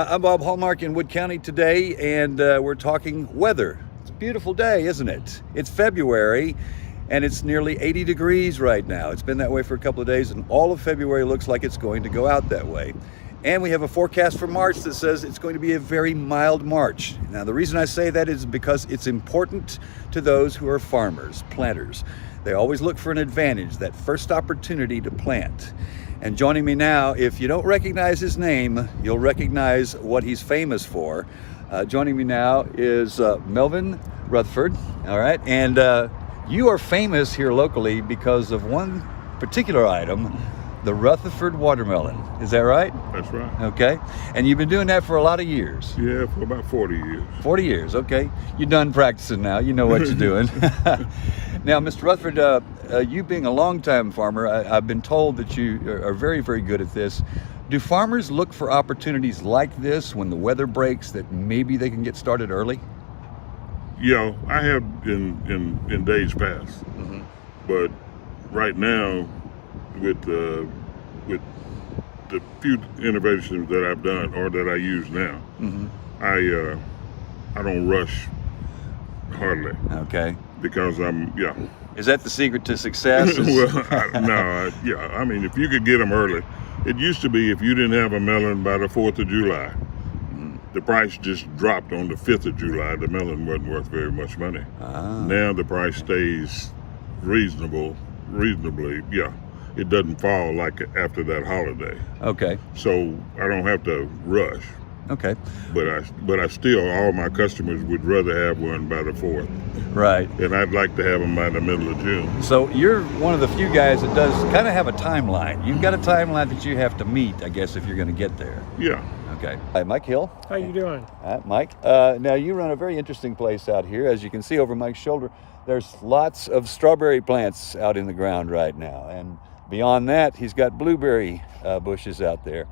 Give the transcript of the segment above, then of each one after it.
I'm Bob Hallmark in Wood County today, and we're talking weather. It's a beautiful day, isn't it? It's February, and it's nearly 80 degrees right now. It's been that way for a couple of days, and all of February looks like it's going to go out that way. And we have a forecast for March that says it's going to be a very mild March. Now, the reason I say that is because it's important to those who are farmers, planters. They always look for an advantage, that first opportunity to plant. And joining me now, if you don't recognize his name, you'll recognize what he's famous for. Joining me now is Melvin Rutherford, all right? And you are famous here locally because of one particular item, the Rutherford watermelon. Is that right? That's right. Okay. And you've been doing that for a lot of years. Yeah, for about 40 years. 40 years, okay. You're done practicing now. You know what you're doing. Now, Mr. Rutherford, you being a longtime farmer, I've been told that you are very, very good at this. Do farmers look for opportunities like this when the weather breaks that maybe they can get started early? Yeah, I have in days past. Mm-hmm. But right now, with the few innovations that I've done or that I use now, Mm-hmm. I don't rush hardly. Okay. Because Is that the secret to success? I mean, if you could get them early. It used to be if you didn't have a melon by the 4th of July, the price just dropped on the 5th of July. The melon wasn't worth very much money. Now the price stays reasonably, it doesn't fall like after that holiday. Okay. So I don't have to rush. Okay. But I still, all my customers would rather have one by the 4th. Right. And I'd like to have them by the middle of June. So you're one of the few guys that does kind of have a timeline. You've got a timeline that you have to meet, I guess, if you're going to get there. Yeah. Okay. Hi, Mike Hill. How you doing? Mike. Now you run a very interesting place out here. As you can see over Mike's shoulder, there's lots of strawberry plants out in the ground right now. And beyond that, he's got blueberry bushes out there.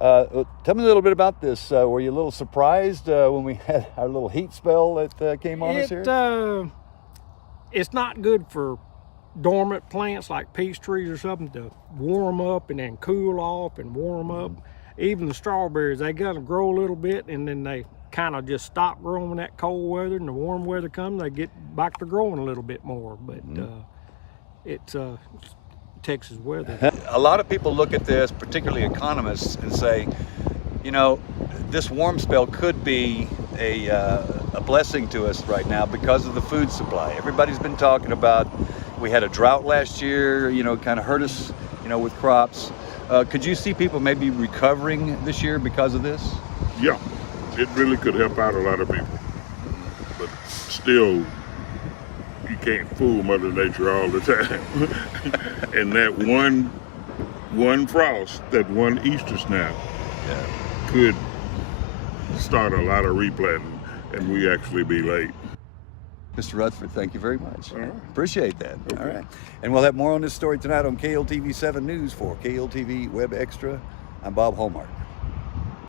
Tell me a little bit about this. Were you a little surprised when we had our little heat spell that came on us here? It's not good for dormant plants like peach trees or something to warm up and then cool off and warm up. Even the strawberries, they gotta grow a little bit and then they kind of just stop growing when that cold weather and the warm weather comes. They get back to growing a little bit more, but it's Texas weather. A lot of people look at this, particularly economists, and say, you know, this warm spell could be a blessing to us right now because of the food supply. Everybody's been talking about, we had a drought last year, you know, kind of hurt us, you know, with crops. Could you see people maybe recovering this year because of this? Yeah, it really could help out a lot of people. But still, you can't fool Mother Nature all the time. And that one frost, that one Easter snap, could start a lot of replanting, and we actually be late. Mr. Rutherford, thank you very much. All right. Appreciate that. Okay. All right. And we'll have more on this story tonight on KLTV 7 News for KLTV WebXtra. I'm Bob Hallmark.